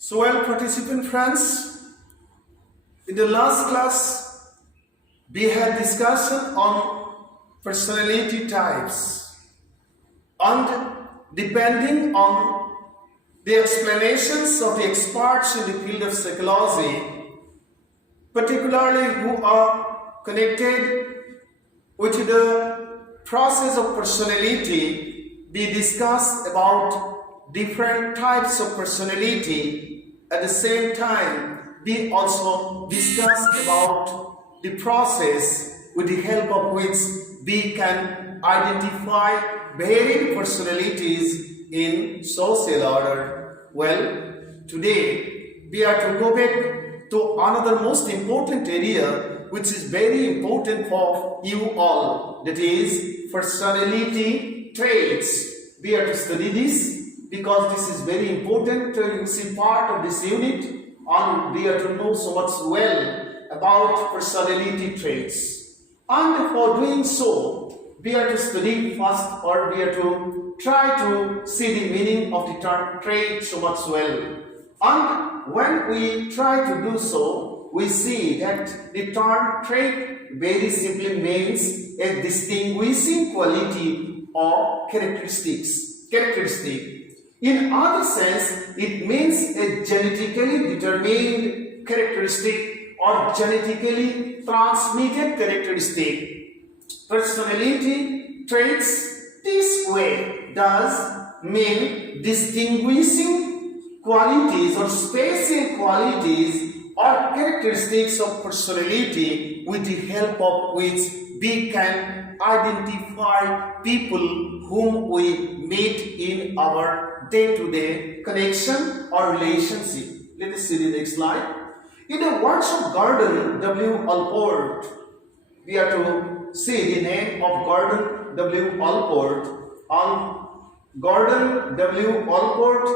So, well, participant friends, in the last class, we had discussion on personality types, and depending on the explanations of the experts in the field of psychology, particularly who are connected with the process of personality, we discussed about different types of personality. At the same time, we also discussed about the process with the help of which we can identify varied personalities in social order. Well, today we are to go back to another most important area which is very important for you all, that is personality traits. We are to study this because this is very important. You see part of this unit, and we are to know so much well about personality traits. And for doing so, we are to study first, or we are to try to see the meaning of the term trait so much well. And when we try to do so, we see that the term trait very simply means a distinguishing quality or characteristic. In other sense, it means a genetically determined characteristic or genetically transmitted characteristic. Personality traits this way does mean distinguishing qualities or special qualities or characteristics of personality with the help of which we can identify people whom we meet in our day-to-day connection or relationship. Let us see the next slide. In the words of Gordon W. Allport, we are to see the name of Gordon W. Allport. Gordon W. Allport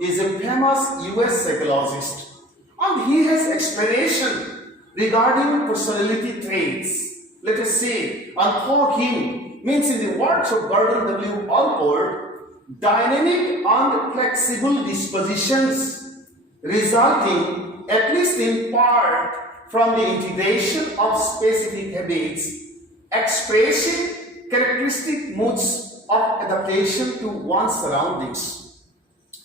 is a famous US psychologist, and he has explanation regarding personality traits. Let us see. And for him, means in the words of Gordon W. Allport, dynamic and flexible dispositions resulting, at least in part, from the integration of specific habits, expressing characteristic moods of adaptation to one's surroundings.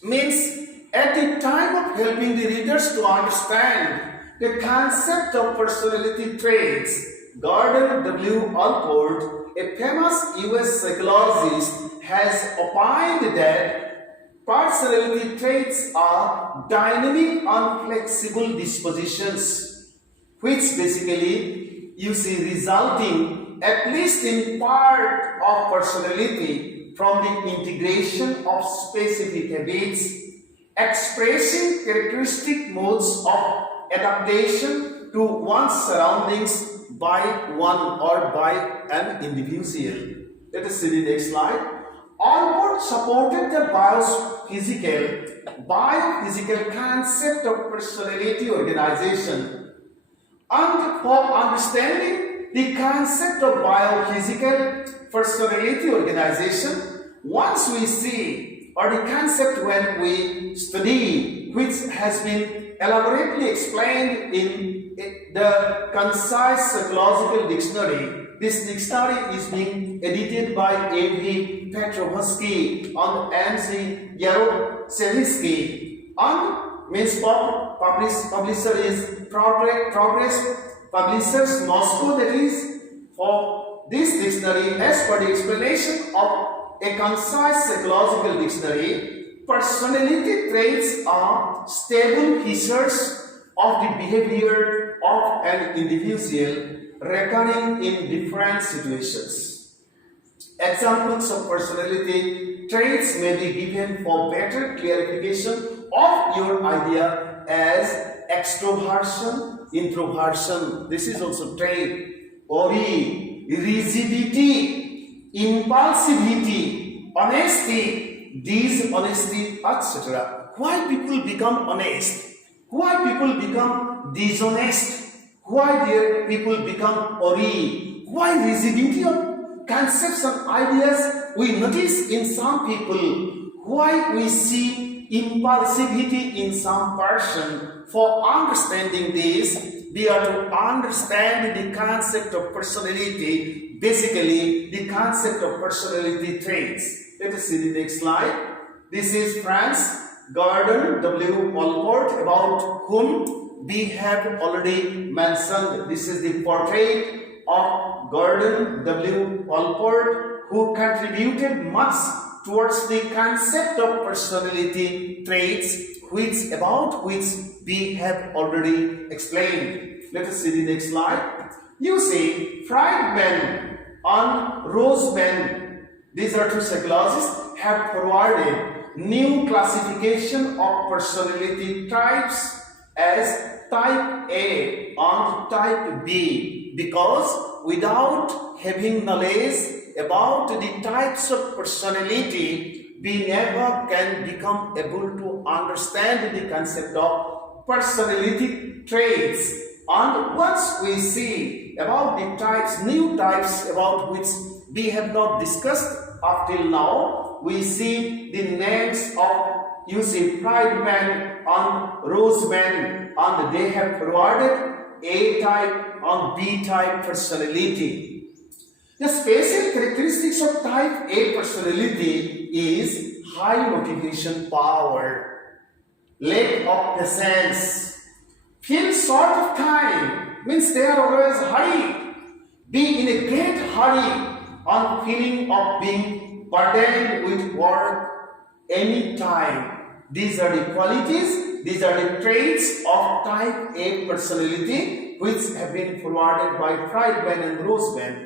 Means at the time of helping the readers to understand the concept of personality traits, Gordon W. Allport, a famous US psychologist, has opined that personality traits are dynamic and flexible dispositions, which basically you see resulting, at least in part, of personality from the integration of specific habits, expressing characteristic modes of adaptation to one's surroundings by one or by an individual. Let us see the next slide. Allport supported the biophysical concept of personality organization. And for understanding the concept of biophysical personality organization, once we see, or the concept when we study, which has been elaborately explained in the Concise Psychological Dictionary. This dictionary is being edited by A.V. Petrovsky and M.C. Yarosevsky, and means publisher is Progress Publishers Moscow. That is, for this dictionary, as per the explanation of a Concise Psychological Dictionary, personality traits are stable features of the behavior of an individual recurring in different situations. Examples of personality traits may be given for better clarification of your idea as extroversion, introversion. This is also trait. Rigidity, impulsivity, honesty, dishonesty, etc. Why people become honest? Why people become dishonest? Why their people become why rigidity of concepts and ideas we notice in some people? Why we see impulsivity in some person. For understanding this, we are to understand the concept of personality, basically the concept of personality traits. Let us see the next slide. This is Franz Gordon W. Allport, about whom we have already mentioned. This is the portrait of Gordon W. Allport, who contributed much towards the concept of personality traits, about which we have already explained. Let us see the next slide. You see, Friedman and Roseman, these are two psychologists, have provided new classification of personality types as type A and type B, because without having knowledge about the types of personality, we never can become able to understand the concept of personality traits. And once we see about the types, new types about which we have not discussed up till now, we see the names of, you see, Friedman and Roseman, and they have provided A type and B type personality. The special characteristics of type A personality is high motivation power, lack of patience, feel short of time, means they are always hurry, be in a great hurry, and feeling of being burdened with work any time. These are the qualities, these are the traits of type A personality which have been provided by Friedman and Roseman.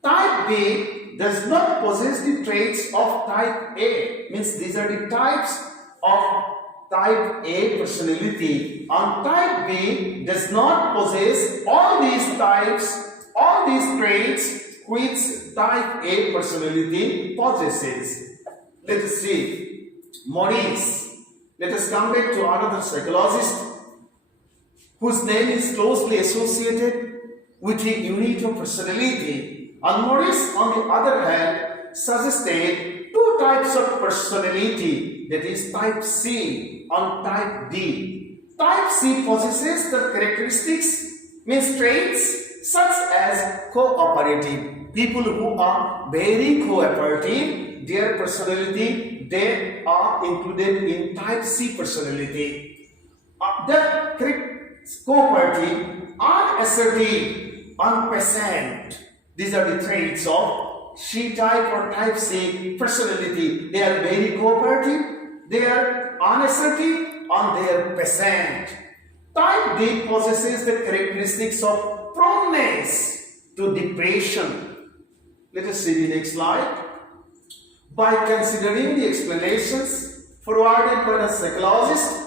Type B does not possess the traits of type A, means these are the types of type A personality, and type B does not possess all these types, all these traits which type A personality possesses. Let us see Maurice. Let us come back to another psychologist whose name is closely associated with the unit of personality. And Maurice, on the other hand, suggested two types of personality, that is type C and type D. Type C possesses the characteristics, means traits such as cooperative. People who are very cooperative, their personality, they are included in type C personality. The cooperative, unassertive, unpatient. These are the traits of C type or type C personality. They are very cooperative, they are unassertive, and they are patient. Type D possesses the characteristics of proneness to depression. Let us see the next slide. By considering the explanations provided by the psychologists,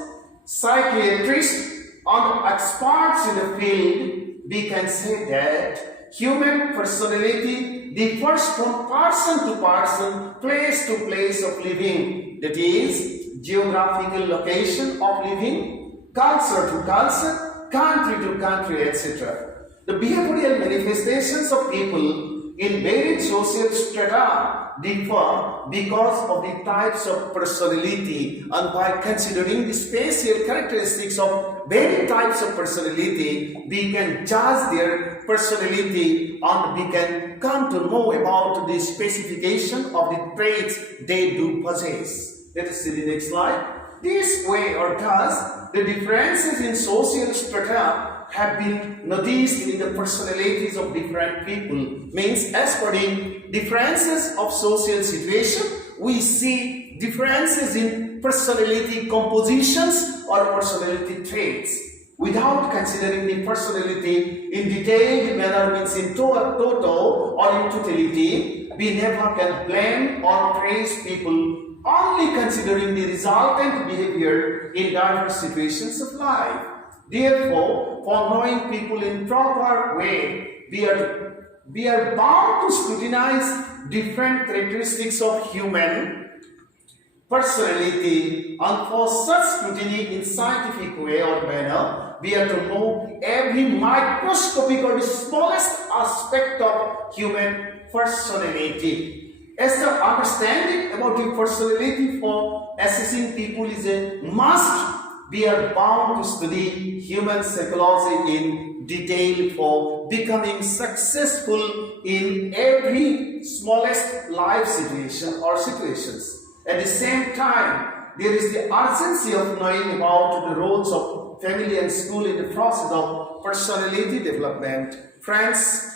psychiatrists, and experts in the field, we can say that human personality differs from person to person, place to place of living, that is, geographical location of living, culture to culture, country to country, etc. The behavioral manifestations of people in varied social strata differ because of the types of personality, and by considering the spatial characteristics of varied types of personality, we can judge their personality and we can come to know about the specification of the traits they do possess. Let us see the next slide. This way or thus, the differences in social strata have been noticed in the personalities of different people. Means, as per the differences of social situation, we see differences in personality compositions or personality traits. Without considering the personality in detailed manner, means in total or in totality, we never can blame or praise people, only considering the resultant behavior in diverse situations of life. Therefore, for knowing people in proper way, we are bound to scrutinize different characteristics of human personality, and for such scrutiny in scientific way or manner, we are to know every microscopic or the smallest aspect of human personality. as the understanding about your personality for assessing people is a must, we are bound to study human psychology in detail for becoming successful in every smallest life situation or situations. At the same time, there is the urgency of knowing about the roles of family and school in the process of personality development. Friends,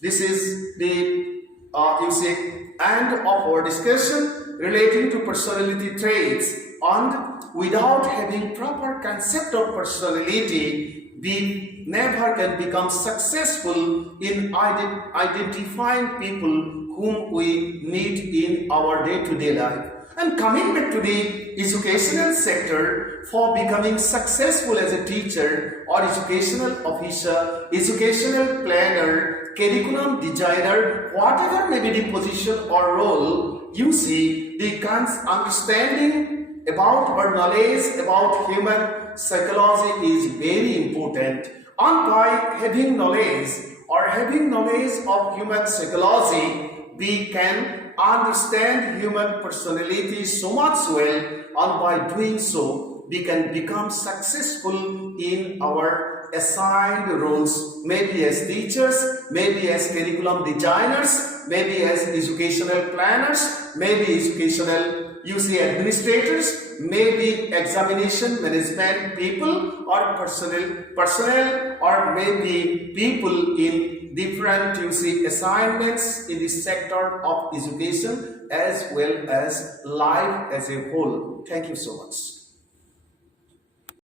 this is the end of our discussion relating to personality traits, and without having proper concept of personality, we never can become successful in identifying people whom we meet in our day-to-day life. And coming back to the educational sector, for becoming successful as a teacher or educational officer, educational planner, curriculum designer, whatever may be the position or role, you see, the understanding about or knowledge about human psychology is very important. And by having knowledge of human psychology, we can understand human personality so much well, and by doing so, we can become successful in our assigned roles, maybe as teachers, maybe as curriculum designers, maybe as educational planners, maybe educational administrators, maybe examination management people, or personnel, or maybe people in different assignments in the sector of education as well as life as a whole. Thank you so much.